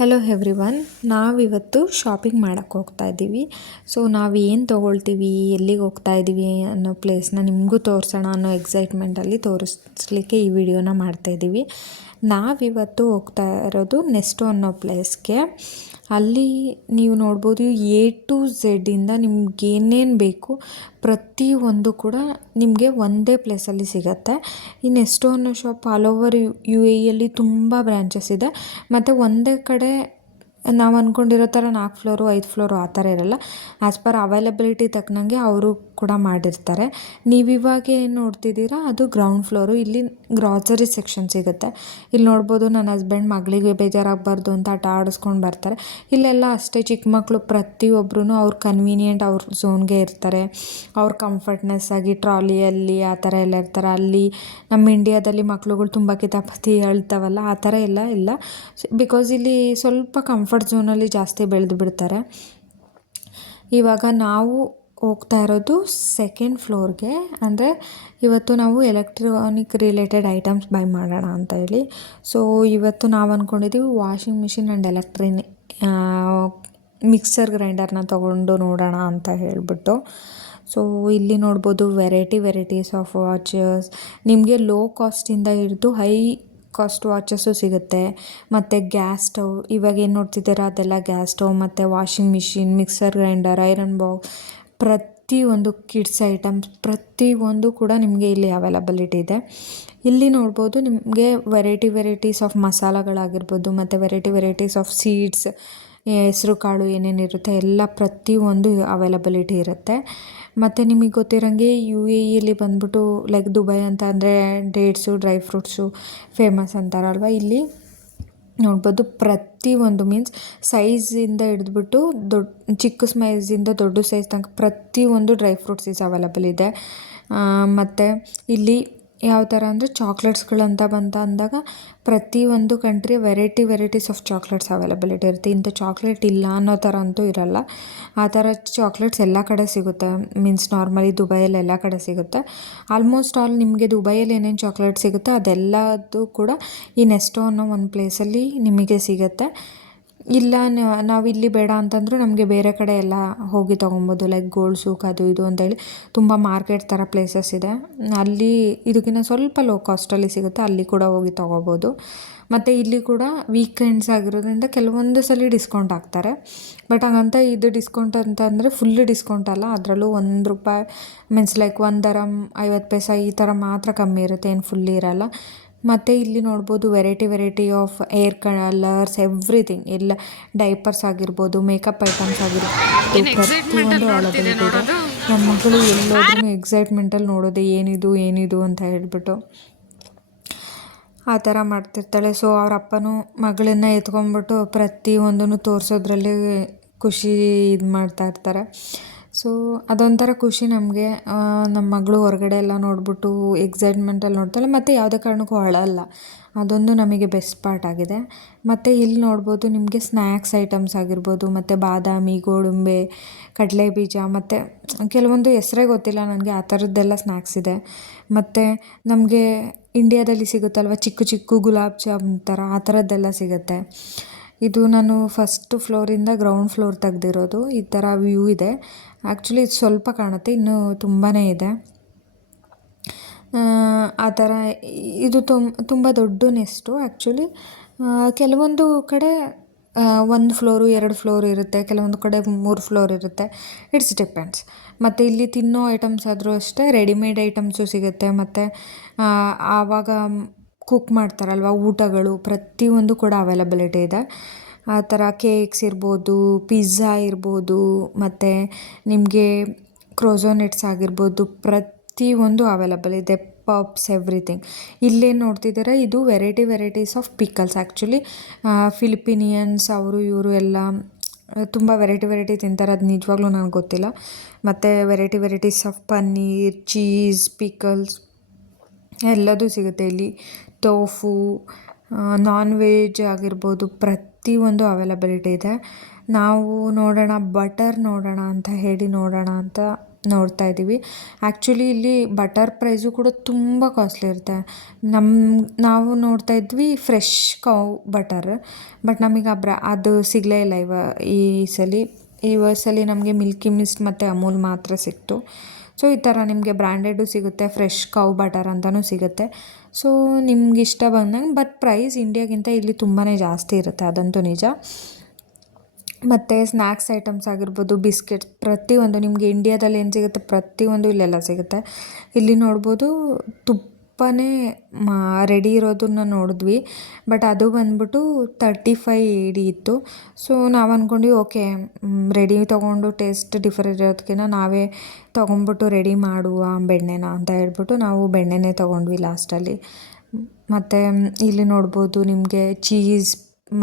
Hello everyone, ನಾವಿವತ್ತು shopping ಮಾಡೋಕ್ಕೆ ಹೋಗ್ತಾ ಇದ್ದೀವಿ. ಸೊ ನಾವು ಏನು ತೊಗೊಳ್ತೀವಿ, ಎಲ್ಲಿಗೆ ಹೋಗ್ತಾ ಇದ್ದೀವಿ ಅನ್ನೋ ಪ್ಲೇಸ್ನ ನಿಮಗೂ ತೋರಿಸೋಣ ಅನ್ನೋ ಎಕ್ಸೈಟ್ಮೆಂಟಲ್ಲಿ ತೋರಿಸ್ಲಿಕ್ಕೆ ಈ ವಿಡಿಯೋನ ಮಾಡ್ತಾಯಿದ್ದೀವಿ. ನಾವಿವತ್ತು ಹೋಗ್ತಾ ಇರೋದು ನೆಸ್ಟೋ ಅನ್ನೋ ಪ್ಲೇಸ್ಗೆ. ಅಲ್ಲಿ ನೀವು ನೋಡ್ಬೋದು ಎ ಟು ಝೆಡ್ಡಿಂದ ನಿಮ್ಗೆ ಏನೇನು ಬೇಕು ಪ್ರತಿಯೊಂದು ಕೂಡ ನಿಮಗೆ ಒಂದೇ ಪ್ಲೇಸಲ್ಲಿ ಸಿಗುತ್ತೆ. ಈ ನೆಸ್ಟೋ ಅನ್ನೋ shop all over U A ಯಲ್ಲಿ ತುಂಬ ಬ್ರ್ಯಾಂಚಸ್ ಇದೆ. ಮತ್ತು ಒಂದೇ ಕಡೆ ನಾವು ಅಂದ್ಕೊಂಡಿರೋ ಥರ 4 ಫ್ಲೋರು 5 ಫ್ಲೋರು ಆ ಥರ ಇರೋಲ್ಲ. ಆ್ಯಸ್ ಪರ್ ಅವೈಲಬಿಲಿಟಿ ತಕ್ಕನಂಗೆ ಅವರು ಕೂಡ ಮಾಡಿರ್ತಾರೆ. ನೀವಿವಾಗ ಏನು ನೋಡ್ತಿದ್ದೀರಾ ಅದು ಗ್ರೌಂಡ್ ಫ್ಲೋರು. ಇಲ್ಲಿ ಗ್ರಾಸರಿ ಸೆಕ್ಷನ್ ಸಿಗುತ್ತೆ. ಇಲ್ಲಿ ನೋಡ್ಬೋದು ನನ್ನ ಹಸ್ಬೆಂಡ್ ಮಗಳಿಗೆ ಬೇಜಾರಾಗಬಾರ್ದು ಅಂತ ಆಟ ಆಡಿಸ್ಕೊಂಡು ಬರ್ತಾರೆ. ಇಲ್ಲೆಲ್ಲ ಅಷ್ಟೇ, ಚಿಕ್ಕ ಮಕ್ಕಳು ಪ್ರತಿಯೊಬ್ಬರೂ ಅವ್ರ ಕನ್ವೀನಿಯೆಂಟ್ ಅವ್ರ ಝೋನ್ಗೆ ಇರ್ತಾರೆ. ಅವ್ರ ಕಂಫರ್ಟ್ನೆಸ್ ಆಗಿ ಟ್ರಾಲಿಯಲ್ಲಿ ಆ ಥರ ಎಲ್ಲ ಇರ್ತಾರೆ. ಅಲ್ಲಿ ನಮ್ಮ ಇಂಡಿಯಾದಲ್ಲಿ ಮಕ್ಳುಗಳು ತುಂಬ ಕಿತಾಪತಿ ಹೇಳ್ತಾವಲ್ಲ, ಆ ಥರ ಎಲ್ಲ ಇಲ್ಲ. ಬಿಕಾಸ್ ಇಲ್ಲಿ ಸ್ವಲ್ಪ ಕಂಫರ್ಟ್ ಝೋನಲ್ಲಿ ಜಾಸ್ತಿ ಬೆಳೆದು ಬಿಡ್ತಾರೆ. ಇವಾಗ ನಾವು ಹೋಗ್ತಾ ಇರೋದು ಸೆಕೆಂಡ್ ಫ್ಲೋರ್ಗೆ. ಅಂದರೆ ಇವತ್ತು ನಾವು ಎಲೆಕ್ಟ್ರಾನಿಕ್ ರಿಲೇಟೆಡ್ ಐಟಮ್ಸ್ ಬೈ ಮಾಡೋಣ ಅಂತ ಹೇಳಿ. ಸೊ ಇವತ್ತು ನಾವು ಅಂದ್ಕೊಂಡಿದ್ದೀವಿ ವಾಷಿಂಗ್ ಮಿಷಿನ್ ಆ್ಯಂಡ್ ಮಿಕ್ಸರ್ ಗ್ರೈಂಡರ್ನ ತೊಗೊಂಡು ನೋಡೋಣ ಅಂತ ಹೇಳಿಬಿಟ್ಟು. ಸೊ ಇಲ್ಲಿ ನೋಡ್ಬೋದು ವೆರೈಟೀಸ್ ಆಫ್ ವಾಚಸ್. ನಿಮಗೆ ಲೋ ಕಾಸ್ಟಿಂದ ಹಿಡಿದು ಹೈ ಕಾಸ್ಟ್ ವಾಚಸ್ಸು ಸಿಗುತ್ತೆ. ಮತ್ತು ಗ್ಯಾಸ್ ಸ್ಟವ್, ಇವಾಗ ಏನು ನೋಡ್ತಿದ್ದೀರಾ ಅದೆಲ್ಲ ಗ್ಯಾಸ್ ಸ್ಟವ್, ಮತ್ತು washing machine, mixer grinder, iron box, ಪ್ರತಿಯೊಂದು ಕಿಡ್ಸ್ ಐಟಮ್ಸ್ ಪ್ರತಿಯೊಂದು ಕೂಡ ನಿಮಗೆ ಇಲ್ಲಿ ಅವೈಲಬಿಲಿಟಿ ಇದೆ. ಇಲ್ಲಿ ನೋಡ್ಬೋದು ನಿಮಗೆ ವೆರೈಟೀಸ್ ಆಫ್ ಮಸಾಲಗಳಾಗಿರ್ಬೋದು, ಮತ್ತು ವೆರೈಟೀಸ್ ಆಫ್ ಸೀಡ್ಸ್, ಹೆಸರು ಕಾಳು ಏನೇನಿರುತ್ತೆ ಎಲ್ಲ ಪ್ರತಿಯೊಂದು ಅವೈಲಬಿಲಿಟಿ ಇರುತ್ತೆ. ಮತ್ತು ನಿಮಗೆ ಗೊತ್ತಿರೋಂಗೆ ಯು ಎ ಯಲ್ಲಿ ಬಂದ್ಬಿಟ್ಟು ಲೈಕ್ ದುಬೈ ಅಂತ ಅಂದರೆ ಡೇಟ್ಸು, ಡ್ರೈ ಫ್ರೂಟ್ಸು ಫೇಮಸ್ ಅಂತಾರಲ್ವ. ಇಲ್ಲಿ ನೋಡ್ಬೋದು ಪ್ರತಿಯೊಂದು ಮೀನ್ಸ್ ಸೈಜಿಂದ ಹಿಡಿದ್ಬಿಟ್ಟು ಚಿಕ್ಕ ಸೈಜಿಂದ ದೊಡ್ಡ ಸೈಜ್ ತನಕ ಪ್ರತಿಯೊಂದು ಡ್ರೈ ಫ್ರೂಟ್ಸ್ ಈಸ್ ಅವೈಲಬಲ್ ಇದೆ. ಮತ್ತು ಇಲ್ಲಿ ಯಾವ ಥರ ಅಂದರೆ ಚಾಕ್ಲೇಟ್ಸ್ಗಳಂತ ಅಂದಾಗ ಪ್ರತಿಯೊಂದು country varieties of chocolates availability ಇರುತ್ತೆ. ಇಂಥ ಚಾಕ್ಲೇಟ್ ಇಲ್ಲ ಅನ್ನೋ ಥರ ಅಂತೂ ಇರಲ್ಲ. ಆ ಥರ ಚಾಕ್ಲೇಟ್ಸ್ ಎಲ್ಲ ಕಡೆ ಸಿಗುತ್ತೆ. ಮೀನ್ಸ್ ನಾರ್ಮಲಿ ದುಬೈಯಲ್ಲಿ ಎಲ್ಲ ಕಡೆ ಸಿಗುತ್ತೆ. ಆಲ್ಮೋಸ್ಟ್ ಆಲ್ ನಿಮಗೆ ದುಬೈಯಲ್ಲಿ ಏನೇನು ಚಾಕ್ಲೇಟ್ ಸಿಗುತ್ತೆ ಅದೆಲ್ಲದು ಕೂಡ ಈ ನೆಸ್ಟೋ ಅನ್ನೋ ಒಂದು ಪ್ಲೇಸಲ್ಲಿ ನಿಮಗೆ ಸಿಗುತ್ತೆ. ಇಲ್ಲ ನಾವು ಇಲ್ಲಿ ಬೇಡ ಅಂತಂದರೂ ನಮಗೆ ಬೇರೆ ಕಡೆ ಎಲ್ಲ ಹೋಗಿ ತೊಗೊಬೋದು. ಲೈಕ್ ಗೋಲ್ಡ್ ಸೂಕ್ ಅದು ಇದು ಅಂತೇಳಿ ತುಂಬ ಮಾರ್ಕೆಟ್ ಥರ ಪ್ಲೇಸಸ್ ಇದೆ. ಅಲ್ಲಿ ಇದಕ್ಕಿಂತ ಸ್ವಲ್ಪ ಲೋ ಕಾಸ್ಟಲ್ಲಿ ಸಿಗುತ್ತೆ, ಅಲ್ಲಿ ಕೂಡ ಹೋಗಿ ತೊಗೋಬೋದು. ಮತ್ತು ಇಲ್ಲಿ ಕೂಡ ವೀಕೆಂಡ್ಸ್ ಆಗಿರೋದ್ರಿಂದ ಕೆಲವೊಂದು ಸಲ ಡಿಸ್ಕೌಂಟ್ ಹಾಕ್ತಾರೆ. ಬಟ್ ಹಾಗಂತ ಇದು ಡಿಸ್ಕೌಂಟ್ ಅಂತ ಅಂದರೆ ಫುಲ್ ಡಿಸ್ಕೌಂಟ್ ಅಲ್ಲ. ಅದರಲ್ಲೂ ₹1 ಮೀನ್ಸ್ ಲೈಕ್ 1 ದರಂ 50 ಪೈಸೆ ಈ ಥರ ಮಾತ್ರ ಕಮ್ಮಿ ಇರುತ್ತೆ, ಏನು ಫುಲ್ಲಿ ಇರಲ್ಲ. ಮತ್ತು ಇಲ್ಲಿ ನೋಡ್ಬೋದು variety of air colours, everything ಎಲ್ಲ ಡೈಪರ್ಸ್ ಆಗಿರ್ಬೋದು, ಮೇಕಪ್ ಐಟಮ್ಸ್ ಆಗಿರ್ಬೋದು, ಪ್ರತಿಯೊಂದು ಅವೈಲಬಿಲಿಟಿ ಇದೆ. ನನ್ನ ಮಕ್ಕಳು ಎಲ್ಲೋದ್ರೂ ಎಕ್ಸೈಟ್ಮೆಂಟಲ್ಲಿ ನೋಡೋದೆ ಏನಿದು ಅಂತ ಹೇಳ್ಬಿಟ್ಟು ಆ ಥರ ಮಾಡ್ತಿರ್ತಾಳೆ. ಸೊ ಅವ್ರ ಅಪ್ಪನೂ ಮಗಳನ್ನ ಎತ್ಕೊಂಡ್ಬಿಟ್ಟು ಪ್ರತಿಯೊಂದನ್ನು ತೋರಿಸೋದ್ರಲ್ಲಿ ಖುಷಿ ಇದು ಮಾಡ್ತಾಯಿರ್ತಾರೆ. ಸೊ ಅದೊಂಥರ ಖುಷಿ ನಮಗೆ. ನಮ್ಮ ಮಗಳು ಹೊರಗಡೆ ಎಲ್ಲ ನೋಡ್ಬಿಟ್ಟು ಎಕ್ಸೈಟ್ಮೆಂಟಲ್ಲಿ ನೋಡ್ತಾಳೆ, ಮತ್ತು ಯಾವುದೇ ಕಾರಣಕ್ಕೂ ಅಳಲ್ಲ. ಅದೊಂದು ನಮಗೆ ಬೆಸ್ಟ್ ಪಾರ್ಟ್ ಆಗಿದೆ. ಮತ್ತು ಇಲ್ಲಿ ನೋಡ್ಬೋದು ನಿಮಗೆ ಸ್ನ್ಯಾಕ್ಸ್ ಐಟಮ್ಸ್ ಆಗಿರ್ಬೋದು, ಮತ್ತು ಬಾದಾಮಿ, ಗೋಡಂಬಿ, ಕಡಲೆ ಬೀಜ, ಮತ್ತು ಕೆಲವೊಂದು ಹೆಸರೇ ಗೊತ್ತಿಲ್ಲ ನನಗೆ, ಆ ಥರದ್ದೆಲ್ಲ ಸ್ನ್ಯಾಕ್ಸ್ ಇದೆ. ಮತ್ತು ನಮಗೆ ಇಂಡಿಯಾದಲ್ಲಿ ಸಿಗುತ್ತಲ್ವ ಚಿಕ್ಕ ಗುಲಾಬ್ ಜಾಮೂನ್ ಥರ, ಆ ಥರದ್ದೆಲ್ಲ ಸಿಗುತ್ತೆ. ಇದು ನಾನು ಫಸ್ಟ್ ಫ್ಲೋರಿಂದ ಗ್ರೌಂಡ್ ಫ್ಲೋರ್ ತೆಗೆದಿರೋದು. ಈ ಥರ ವ್ಯೂ ಇದೆ. ಆ್ಯಕ್ಚುಲಿ ಇದು ಸ್ವಲ್ಪ ಕಾಣುತ್ತೆ, ಇನ್ನೂ ತುಂಬಾ ಇದೆ. ಆ ಥರ ಇದು ತುಂಬ ದೊಡ್ಡ ನೆಸ್ಟು. ಆ್ಯಕ್ಚುಲಿ ಕೆಲವೊಂದು ಕಡೆ 1 ಫ್ಲೋರು 2 ಫ್ಲೋರ್ ಇರುತ್ತೆ, ಕೆಲವೊಂದು ಕಡೆ 3 ಫ್ಲೋರ್ ಇರುತ್ತೆ. It's depends. ಮತ್ತು ಇಲ್ಲಿ ತಿನ್ನೋ ಐಟಮ್ಸ್ ಆದರೂ ಅಷ್ಟೇ ರೆಡಿಮೇಡ್ ಐಟಮ್ಸು ಸಿಗುತ್ತೆ. ಮತ್ತು ಆವಾಗ ಕುಕ್ ಮಾಡ್ತಾರಲ್ವ ಊಟಗಳು ಪ್ರತಿಯೊಂದು ಕೂಡ ಅವೈಲಬಿಲಿಟಿ ಇದೆ. ಆ ಥರ ಕೇಕ್ಸ್ ಇರ್ಬೋದು, ಪಿಜ್ಜಾ ಇರ್ಬೋದು, ಮತ್ತು ನಿಮಗೆ ಕ್ರೋಝೋನೆಟ್ಸ್ ಆಗಿರ್ಬೋದು, ಪ್ರತಿಯೊಂದು ಅವೈಲಬಲ್ ಇದೆ. Puffs, everything. ಇಲ್ಲೇನು ನೋಡ್ತಿದ್ದೀರಾ ಇದು ವೆರೈಟೀಸ್ ಆಫ್ ಪಿಕಲ್ಸ್. ಆ್ಯಕ್ಚುಲಿ ಫಿಲಿಪಿನಿಯನ್ಸ್ ಅವರು ಇವರು ಎಲ್ಲ ತುಂಬ ವೆರೈಟಿ ತಿಂತಾರೆ. ಅದು ನಿಜವಾಗ್ಲೂ ನನಗೆ ಗೊತ್ತಿಲ್ಲ. ಮತ್ತು varieties of paneer, cheese, pickles ಎಲ್ಲದೂ ಸಿಗುತ್ತೆ ಇಲ್ಲಿ. ಟೋಫು, ನಾನ್ ವೆಜ್ ಆಗಿರ್ಬೋದು ಪ್ರತಿಯೊಂದು ಅವೈಲಬಿಲಿಟಿ ಇದೆ. ನಾವು ಬಟರ್ ನೋಡೋಣ ಅಂತ ನೋಡ್ತಾ ಇದ್ದೀವಿ. ಆ್ಯಕ್ಚುಲಿ ಇಲ್ಲಿ ಬಟರ್ ಪ್ರೈಸು ಕೂಡ ತುಂಬ ಕಾಸ್ಟ್ಲಿ ಇರುತ್ತೆ. ನಾವು ನೋಡ್ತಾ ಇದ್ವಿ ಫ್ರೆಶ್ ಕೌ ಬಟರ್, ಬಟ್ ನಮಗೆ ಅದು ಸಿಗಲೇ ಇಲ್ಲ ಈ ಸಲ ನಮಗೆ ಮಿಲ್ಕಿ ಮಿಸ್ಟ್ ಮತ್ತು ಅಮೂಲ್ ಮಾತ್ರ ಸಿಕ್ತು. ಸೊ ಈ ಥರ ನಿಮಗೆ ಬ್ರ್ಯಾಂಡೆಡು ಸಿಗುತ್ತೆ, ಫ್ರೆಶ್ ಕೌ ಬಟರ್ ಅಂತಲೂ ಸಿಗುತ್ತೆ. ಸೊ ನಿಮ್ಗೆ ಇಷ್ಟ ಬಂದಂಗೆ, ಬಟ್ ಪ್ರೈಸ್ ಇಂಡಿಯಾಗಿಂತ ಇಲ್ಲಿ ತುಂಬಾ ಜಾಸ್ತಿ ಇರುತ್ತೆ, ಅದಂತೂ ನಿಜ. ಮತ್ತು ಸ್ನ್ಯಾಕ್ಸ್ ಐಟಮ್ಸ್ ಆಗಿರ್ಬೋದು, ಬಿಸ್ಕೆಟ್ಸ್, ಪ್ರತಿಯೊಂದು ನಿಮಗೆ ಇಂಡಿಯಾದಲ್ಲಿ ಏನು ಸಿಗುತ್ತೆ ಪ್ರತಿಯೊಂದು ಇಲ್ಲೆಲ್ಲ ಸಿಗುತ್ತೆ. ಇಲ್ಲಿ ನೋಡ್ಬೋದು ತುಪ್ಪನೇ ರೆಡಿ ಇರೋದನ್ನ ನೋಡಿದ್ವಿ, ಬಟ್ ಅದು ಬಂದ್ಬಿಟ್ಟು 35 AD ಇತ್ತು. ಸೊ ನಾವು ಅಂದ್ಕೊಂಡ್ವಿ ಓಕೆ, ರೆಡಿ ತೊಗೊಂಡು ಟೇಸ್ಟ್ ಡಿಫರೆಂಟ್ ಇರೋದಕ್ಕಿಂತ ನಾವೇ ತೊಗೊಂಡ್ಬಿಟ್ಟು ರೆಡಿ ಮಾಡುವ ಬೆಣ್ಣೆನ ಅಂತ ಹೇಳ್ಬಿಟ್ಟು ನಾವು ಬೆಣ್ಣೆನೇ ತೊಗೊಂಡ್ವಿ ಲಾಸ್ಟಲ್ಲಿ. ಮತ್ತು ಇಲ್ಲಿ ನೋಡ್ಬೋದು ನಿಮಗೆ ಚೀಸ್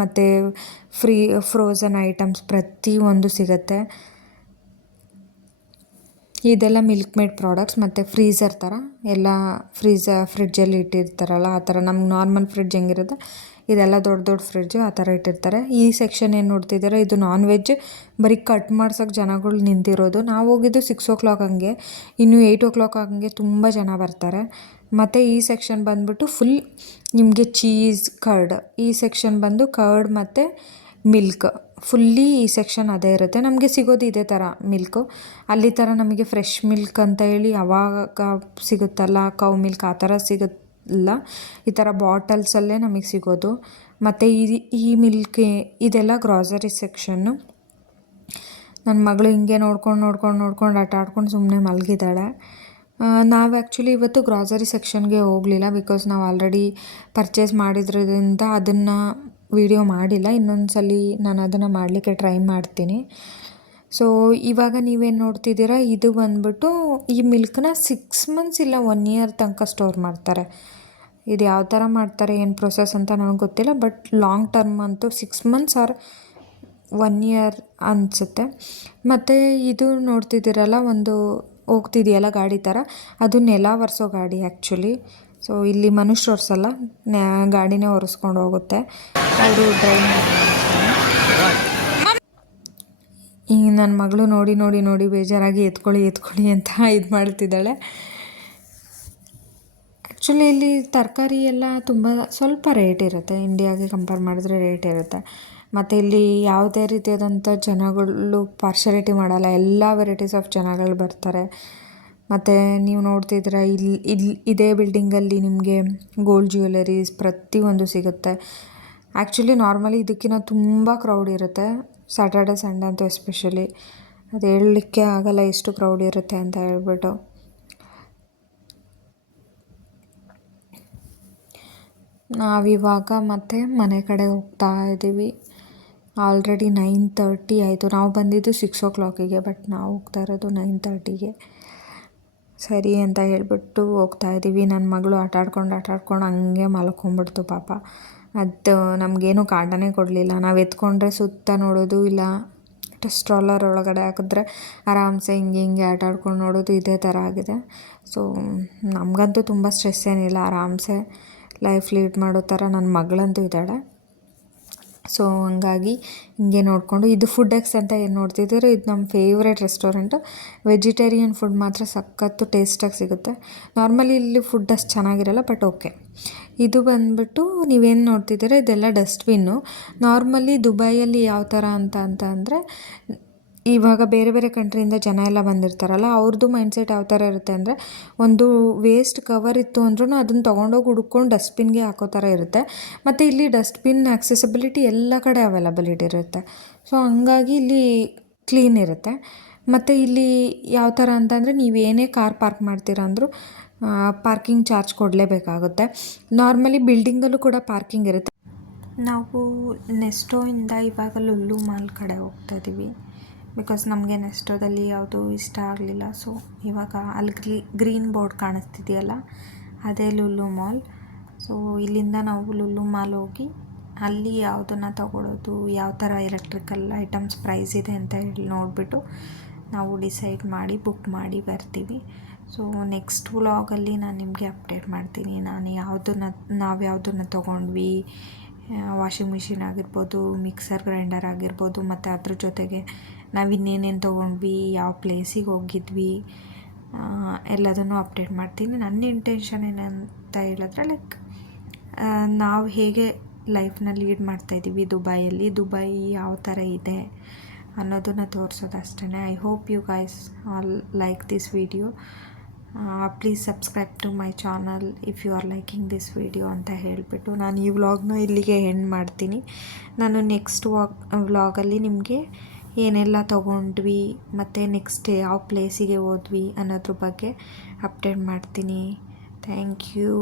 ಮತ್ತು ಫ್ರೋಝನ್ ಐಟಮ್ಸ್ ಪ್ರತಿಯೊಂದು ಸಿಗುತ್ತೆ. ಇದೆಲ್ಲ ಮಿಲ್ಕ್ ಮೇಡ್ ಪ್ರಾಡಕ್ಟ್ಸ್ ಮತ್ತು ಫ್ರೀಝರ್ ಥರ ಎಲ್ಲ ಫ್ರಿಡ್ಜಲ್ಲಿ ಇಟ್ಟಿರ್ತಾರಲ್ಲ ಆ ಥರ. ನಮ್ಗೆ ನಾರ್ಮಲ್ ಫ್ರಿಡ್ಜ್ ಹೆಂಗಿರುತ್ತೆ ಇದೆಲ್ಲ ದೊಡ್ಡ ದೊಡ್ಡ ಫ್ರಿಡ್ಜು ಆ ಥರ ಇಟ್ಟಿರ್ತಾರೆ. ಈ ಸೆಕ್ಷನ್ ಏನು ನೋಡ್ತಿದ್ದಾರೆ ಇದು ನಾನ್ ವೆಜ್, ಬರೀ ಕಟ್ ಮಾಡ್ಸೋಕ್ಕೆ ಜನಗಳು ನಿಂತಿರೋದು. ನಾವು ಹೋಗಿದ್ದು 6 o'clock ಹಂಗೆ, ಇನ್ನು 8 o'clock ಹಂಗೆ ತುಂಬ ಜನ ಬರ್ತಾರೆ. ಮತ್ತು ಈ ಸೆಕ್ಷನ್ ಬಂದ್ಬಿಟ್ಟು ಫುಲ್ ನಿಮಗೆ ಚೀಸ್, ಕರ್ಡ್, ಈ ಸೆಕ್ಷನ್ ಬಂದು ಕರ್ಡ್ ಮತ್ತು ಮಿಲ್ಕ್, ಫುಲ್ಲಿ ಈ ಸೆಕ್ಷನ್ ಅದೇ ಇರುತ್ತೆ. ನಮಗೆ ಸಿಗೋದು ಇದೇ ಥರ ಮಿಲ್ಕು. ಅಲ್ಲಿ ಥರ ನಮಗೆ ಫ್ರೆಶ್ ಮಿಲ್ಕ್ ಅಂತ ಹೇಳಿ ಯಾವಾಗ ಸಿಗುತ್ತಲ್ಲ ಕೌ ಮಿಲ್ಕ್ ಆ ಥರ ಸಿಗುತ್ತಿಲ್ಲ, ಈ ಥರ ಬಾಟಲ್ಸಲ್ಲೇ ನಮಗೆ ಸಿಗೋದು. ಮತ್ತು ಈ ಮಿಲ್ಕ್ ಇದೆಲ್ಲ ಗ್ರಾಸರಿ ಸೆಕ್ಷನ್ನು. ನನ್ನ ಮಗಳು ಹಿಂಗೆ ನೋಡ್ಕೊಂಡು ಆಟ ಆಡ್ಕೊಂಡು ಸುಮ್ಮನೆ ಮಲಗಿದ್ದಾಳೆ. ನಾವು ಆ್ಯಕ್ಚುಲಿ ಇವತ್ತು ಗ್ರಾಸರಿ ಸೆಕ್ಷನ್ಗೆ ಹೋಗಲಿಲ್ಲ, ಬಿಕಾಸ್ ನಾವು ಆಲ್ರೆಡಿ ಪರ್ಚೇಸ್ ಮಾಡಿದ್ರಿಂದ ಅದನ್ನು ವಿಡಿಯೋ ಮಾಡಿಲ್ಲ. ಇನ್ನೊಂದು ಸಲ ನಾನು ಅದನ್ನು ಮಾಡಲಿಕ್ಕೆ ಟ್ರೈ ಮಾಡ್ತೀನಿ. ಸೊ ಇವಾಗ ನೀವೇನು ನೋಡ್ತಿದ್ದೀರಾ ಇದು ಬಂದ್ಬಿಟ್ಟು ಈ ಮಿಲ್ಕ್ನ 6 months ಇಲ್ಲ 1 year ತನಕ ಸ್ಟೋರ್ ಮಾಡ್ತಾರೆ. ಇದು ಯಾವ ಥರ ಮಾಡ್ತಾರೆ ಏನು ಪ್ರೊಸೆಸ್ ಅಂತ ನನಗೆ ಗೊತ್ತಿಲ್ಲ, ಬಟ್ ಲಾಂಗ್ ಟರ್ಮ್ ಅಂತೂ 6 months ಆರ್ 1 year ಅನಿಸುತ್ತೆ. ಮತ್ತು ಇದು ನೋಡ್ತಿದ್ದೀರಲ್ಲ ಒಂದು ಹೋಗ್ತಿದೆಯಲ್ಲ ಗಾಡಿ ಥರ, ಅದು ನೆಲ ಒರೆಸೋ ಗಾಡಿ ಆ್ಯಕ್ಚುಲಿ. ಸೊ ಇಲ್ಲಿ ಮನುಷ್ಯರು ಒರೆಸಲ್ಲ, ಗಾಡಿನೇ ಒರೆಸ್ಕೊಂಡು ಹೋಗುತ್ತೆ, ಅವರು ಡ್ರೈವ್ ಮಾಡ್ತಾರೆ. ಈಗ ನನ್ನ ಮಗಳು ನೋಡಿ ಬೇಜಾರಾಗಿ ಎತ್ಕೊಳ್ಳಿ ಅಂತ ಇದು ಮಾಡ್ತಿದ್ದಾಳೆ. ಆ್ಯಕ್ಚುಲಿ ಇಲ್ಲಿ ತರಕಾರಿ ಎಲ್ಲ ಸ್ವಲ್ಪ ರೇಟ್ ಇರುತ್ತೆ, ಇಂಡಿಯಾಗೆ ಕಂಪೇರ್ ಮಾಡಿದ್ರೆ ರೇಟ್ ಇರುತ್ತೆ. ಮತ್ತು ಇಲ್ಲಿ ಯಾವುದೇ ರೀತಿಯಾದಂಥ ಜನಗಳು ಪಾರ್ಶಾಲಿಟಿ ಮಾಡಲ್ಲ, ಎಲ್ಲ ವೆರೈಟೀಸ್ ಆಫ್ ಜನಗಳು ಬರ್ತಾರೆ. ಮತ್ತು ನೀವು ನೋಡ್ತಿದ್ದೀರ ಇದೇ ಬಿಲ್ಡಿಂಗಲ್ಲಿ ನಿಮಗೆ ಗೋಲ್ಡ್ ಜ್ಯುವೆಲರೀಸ್ ಪ್ರತಿಯೊಂದು ಸಿಗುತ್ತೆ. ಆ್ಯಕ್ಚುಲಿ ನಾರ್ಮಲಿ ಇದಕ್ಕಿಂತ ತುಂಬ ಕ್ರೌಡ್ ಇರುತ್ತೆ, ಸ್ಯಾಟರ್ಡೆ ಸಂಡೇ ಅಂತೂ ಎಸ್ಪೆಷಲಿ. ಅದು ಹೇಳಲಿಕ್ಕೆ ಆಗಲ್ಲ ಎಷ್ಟು ಕ್ರೌಡ್ ಇರುತ್ತೆ ಅಂತ ಹೇಳ್ಬಿಟ್ಟು. ನಾವಿವಾಗ ಮತ್ತೆ ಮನೆ ಕಡೆ ಹೋಗ್ತಾ ಇದ್ದೀವಿ. ಆಲ್ರೆಡಿ 9:30 ಆಯಿತು. ನಾವು ಬಂದಿದ್ದು 6 o'clockಗೆ, ಬಟ್ ನಾವು ಹೋಗ್ತಾ ಇರೋದು 9:30ಗೆ. ಸರಿ ಅಂತ ಹೇಳ್ಬಿಟ್ಟು ಹೋಗ್ತಾ ಇದ್ದೀವಿ. ನನ್ನ ಮಗಳು ಆಟ ಆಡ್ಕೊಂಡು ಹಂಗೆ ಮಲ್ಕೊಂಡ್ಬಿಡ್ತು ಪಾಪ. ಅದು ನಮಗೇನು ಕಾಟನೇ ಕೊಡಲಿಲ್ಲ. ನಾವು ಎತ್ಕೊಂಡ್ರೆ ಸುತ್ತ ನೋಡೋದು, ಇಲ್ಲ ಸ್ಟ್ರಾಲರ್ ಒಳಗಡೆ ಹಾಕಿದ್ರೆ ಆರಾಮ್ಸೆ ಹಿಂಗೆ ಆಟ ಆಡ್ಕೊಂಡು ನೋಡೋದು, ಇದೇ ಥರ ಆಗಿದೆ. ಸೊ ನಮಗಂತೂ ತುಂಬ ಸ್ಟ್ರೆಸ್ ಏನಿಲ್ಲ, ಆರಾಮ್ಸೆ ಲೈಫ್ ಲೀಡ್ ಮಾಡೋ ಥರ ನನ್ನ ಮಗಳಂತೂ ಇದ್ದಾಳೆ. ಸೊ ಹಂಗಾಗಿ ಹಿಂಗೆ ನೋಡಿಕೊಂಡು, ಇದು ಫುಡ್ ಎಕ್ಸ್ ಅಂತ ಏನು ನೋಡ್ತಿದ್ದೀರೋ ಇದು ನಮ್ಮ ಫೇವ್ರೇಟ್ ರೆಸ್ಟೋರೆಂಟು. ವೆಜಿಟೇರಿಯನ್ ಫುಡ್ ಮಾತ್ರ ಸಖತ್ತು ಟೇಸ್ಟಾಗಿ ಸಿಗುತ್ತೆ. ನಾರ್ಮಲಿ ಇಲ್ಲಿ ಫುಡ್ ಅಷ್ಟು ಚೆನ್ನಾಗಿರಲ್ಲ, ಬಟ್ ಓಕೆ. ಇದು ಬಂದುಬಿಟ್ಟು ನೀವೇನು ನೋಡ್ತಿದ್ದೀರ ಇದೆಲ್ಲ ಡಸ್ಟ್ಬಿನ್ನು. ನಾರ್ಮಲಿ ದುಬೈಯಲ್ಲಿ ಯಾವ ಥರ ಅಂತ ಅಂದರೆ, ಇವಾಗ ಬೇರೆ ಬೇರೆ ಕಂಟ್ರಿಯಿಂದ ಜನ ಎಲ್ಲ ಬಂದಿರ್ತಾರಲ್ಲ, ಅವ್ರದ್ದು ಮೈಂಡ್ಸೆಟ್ ಯಾವ ಥರ ಇರುತ್ತೆ ಅಂದರೆ, ಒಂದು ವೇಸ್ಟ್ ಕವರ್ ಇತ್ತು ಅಂದ್ರೂ ಅದನ್ನು ತೊಗೊಂಡೋಗಿ ಹುಡ್ಕೊಂಡು ಡಸ್ಟ್ಬಿನ್ಗೆ ಹಾಕೋ ಥರ ಇರುತ್ತೆ. ಮತ್ತು ಇಲ್ಲಿ ಡಸ್ಟ್ಬಿನ್ ಆಕ್ಸೆಸಿಬಿಲಿಟಿ ಎಲ್ಲ ಕಡೆ ಅವೈಲಬಿಲಿಟಿ ಇರುತ್ತೆ. ಸೊ ಹಂಗಾಗಿ ಇಲ್ಲಿ ಕ್ಲೀನ್ ಇರುತ್ತೆ. ಮತ್ತು ಇಲ್ಲಿ ಯಾವ ಥರ ಅಂತಂದರೆ, ನೀವೇನೇ ಕಾರ್ ಪಾರ್ಕ್ ಮಾಡ್ತೀರಾ ಅಂದರೂ ಪಾರ್ಕಿಂಗ್ ಚಾರ್ಜ್ ಕೊಡಲೇಬೇಕಾಗುತ್ತೆ. ನಾರ್ಮಲಿ ಬಿಲ್ಡಿಂಗಲ್ಲೂ ಕೂಡ ಪಾರ್ಕಿಂಗ್ ಇರುತ್ತೆ. ನಾವು ನೆಸ್ಟೋಯಿಂದ ಇವಾಗ ಲುಲ್ಲು ಮಾಲ್ ಕಡೆ ಹೋಗ್ತಾ ಇದ್ದೀವಿ, ಬಿಕಾಸ್ ನಮಗೆ ನೆಸ್ಟೋದಲ್ಲಿ ಯಾವುದೂ ಇಷ್ಟ ಆಗಲಿಲ್ಲ. ಸೊ ಇವಾಗ ಅಲ್ಲಿ ಗ್ರೀನ್ ಬೋರ್ಡ್ ಕಾಣಿಸ್ತಿದೆಯಲ್ಲ, ಅದೇ ಲುಲ್ಲು ಮಾಲ್. ಸೊ ಇಲ್ಲಿಂದ ನಾವು ಲುಲ್ಲು ಮಾಲ್ ಹೋಗಿ ಅಲ್ಲಿ ಯಾವುದನ್ನು ತಗೊಳ್ಳೋದು, ಯಾವ ಥರ ಎಲೆಕ್ಟ್ರಿಕಲ್ ಐಟಮ್ಸ್ ಪ್ರೈಸ್ ಇದೆ ಅಂತ ಹೇಳಿ ನೋಡಿಬಿಟ್ಟು ನಾವು ಡಿಸೈಡ್ ಮಾಡಿ ಬುಕ್ ಮಾಡಿ ಬರ್ತೀವಿ. ಸೊ ನೆಕ್ಸ್ಟ್ ವ್ಲಾಗಲ್ಲಿ ನಾನು ನಿಮಗೆ ಅಪ್ಡೇಟ್ ಮಾಡ್ತೀನಿ, ನಾವು ಯಾವುದನ್ನು ತೊಗೊಂಡ್ವಿ, ವಾಷಿಂಗ್ ಮಿಷಿನ್ ಆಗಿರ್ಬೋದು, ಮಿಕ್ಸರ್ ಗ್ರೈಂಡರ್ ಆಗಿರ್ಬೋದು, ಮತ್ತು ಅದ್ರ ಜೊತೆಗೆ ನಾವು ಇನ್ನೇನೇನು ತೊಗೊಂಡ್ವಿ, ಯಾವ ಪ್ಲೇಸಿಗೆ ಹೋಗಿದ್ವಿ, ಎಲ್ಲದನ್ನು ಅಪ್ಡೇಟ್ ಮಾಡ್ತೀನಿ. ನನ್ನ ಇಂಟೆನ್ಷನ್ ಏನಂತ ಹೇಳಿದ್ರೆ ಲೈಕ್ ನಾವು ಹೇಗೆ ಲೈಫ್ನ ಲೀಡ್ ಮಾಡ್ತಾಯಿದ್ದೀವಿ ದುಬೈ ಯಾವ ಥರ ಇದೆ ಅನ್ನೋದನ್ನು ತೋರಿಸೋದು ಅಷ್ಟೇ. I hope you guys all like this video. Please subscribe to my channel if you are liking this video ಅಂತ ಹೇಳಿಬಿಟ್ಟು ನಾನು ಈ ವ್ಲಾಗ್ನ ಇಲ್ಲಿಗೆ ಎಂಡ್ ಮಾಡ್ತೀನಿ. ನಾನು ನೆಕ್ಸ್ಟ್ ವ್ಲಾಗಲ್ಲಿ ನಿಮಗೆ ಏನೆಲ್ಲ ತೊಗೊಂಡ್ವಿ ಮತ್ತು ನೆಕ್ಸ್ಟ್ ಯಾವ ಪ್ಲೇಸಿಗೆ ಹೋದ್ವಿ ಅನ್ನೋದ್ರ ಬಗ್ಗೆ ಅಪ್ಡೇಟ್ ಮಾಡ್ತೀನಿ. Thank you.